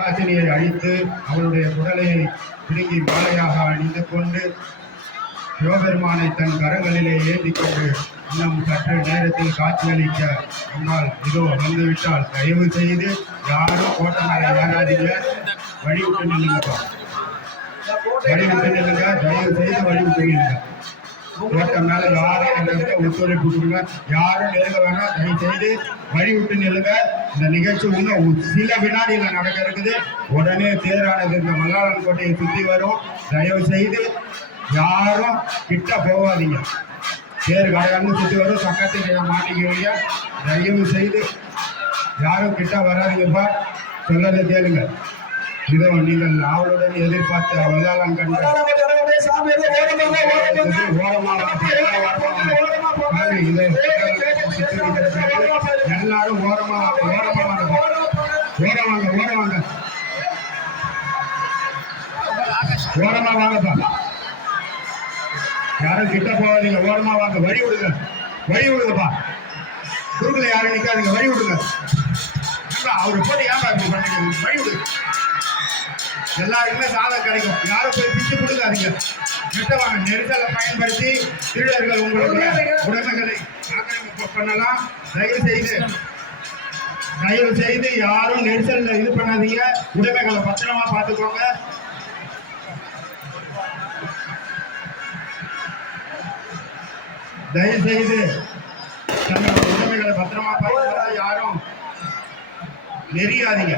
காசினியை அழித்து அவருடைய குடலையை பிடுங்கி மாலையாக அணிந்து கொண்டு சிவபெருமானை தன் கரங்களிலே ஏந்தி கொண்டு இன்னும் சற்று நேரத்தில் காட்சியளிக்க அம்மாள் இதோ வந்துவிட்டால் தயவு செய்து யாரும் கோட்டை மேலே ஏறாதீங்க, வழிவிட்டு நில்லுங்கப்பா, வழிவிட்டு நில்லுங்க, தயவு செய்து வழிவிட்டு நில்லுங்க. கோட்டை மேல யாரும் ஒத்துழைப்பு கொடுங்க, யாரும் நெருங்க வேணாம், தயவு செய்து வழிவிட்டு நில்லுங்க. இந்த நிகழ்ச்சி இன்னும் சில வினாடியில நடக்க இருக்குது. உடனே தேரானது இந்த மல்லாளன் கோட்டையை சுற்றி வரும். தயவு செய்து யாரும் கிட்ட போகாதீங்க. தேர் கடையாண்டு சுற்றி வரும், சக்கத்தை மாட்டிக்குவீங்க. தயவு செய்து யாரும் கிட்ட வராதீங்கப்பா, சொல்லதை கேளுங்க. இதோ நீங்கள் அவளுடன் எதிர்பார்த்த மல்லாளன் கண்ட எல்லாரும் ஓரமா வாங்கப்பா, யாரும் கிட்ட போகாதீங்க, ஓரமா வாங்க, வழி விடுங்கப்பா, குறுக்குல யாரும் நிக்காதீங்க, வழி விடுங்க. அவரு போட்டு ஏன் பண்ணுங்க, வழி விடுங்க. எல்லாருக்குமே சாதம் கிடைக்கும், யாரும் போய் பிச்சு கொடுக்காதீங்க. கிட்டவாங்க நெரிசலை பயன்படுத்தி திருடர்கள் உங்களுடைய உடைமைகளை ஆக்கிரமிப்பு பண்ணலாம். தயவு செய்து யாரும் நெரிசல்ல இது பண்ணாதீங்க, உடைமைகளை பத்திரமா பார்த்துக்கோங்க. தயவு செய்து தங்களோட உடைமைகளை பத்திரமா பார்த்துக்கோங்க, யாரும் நெறியாதீங்க.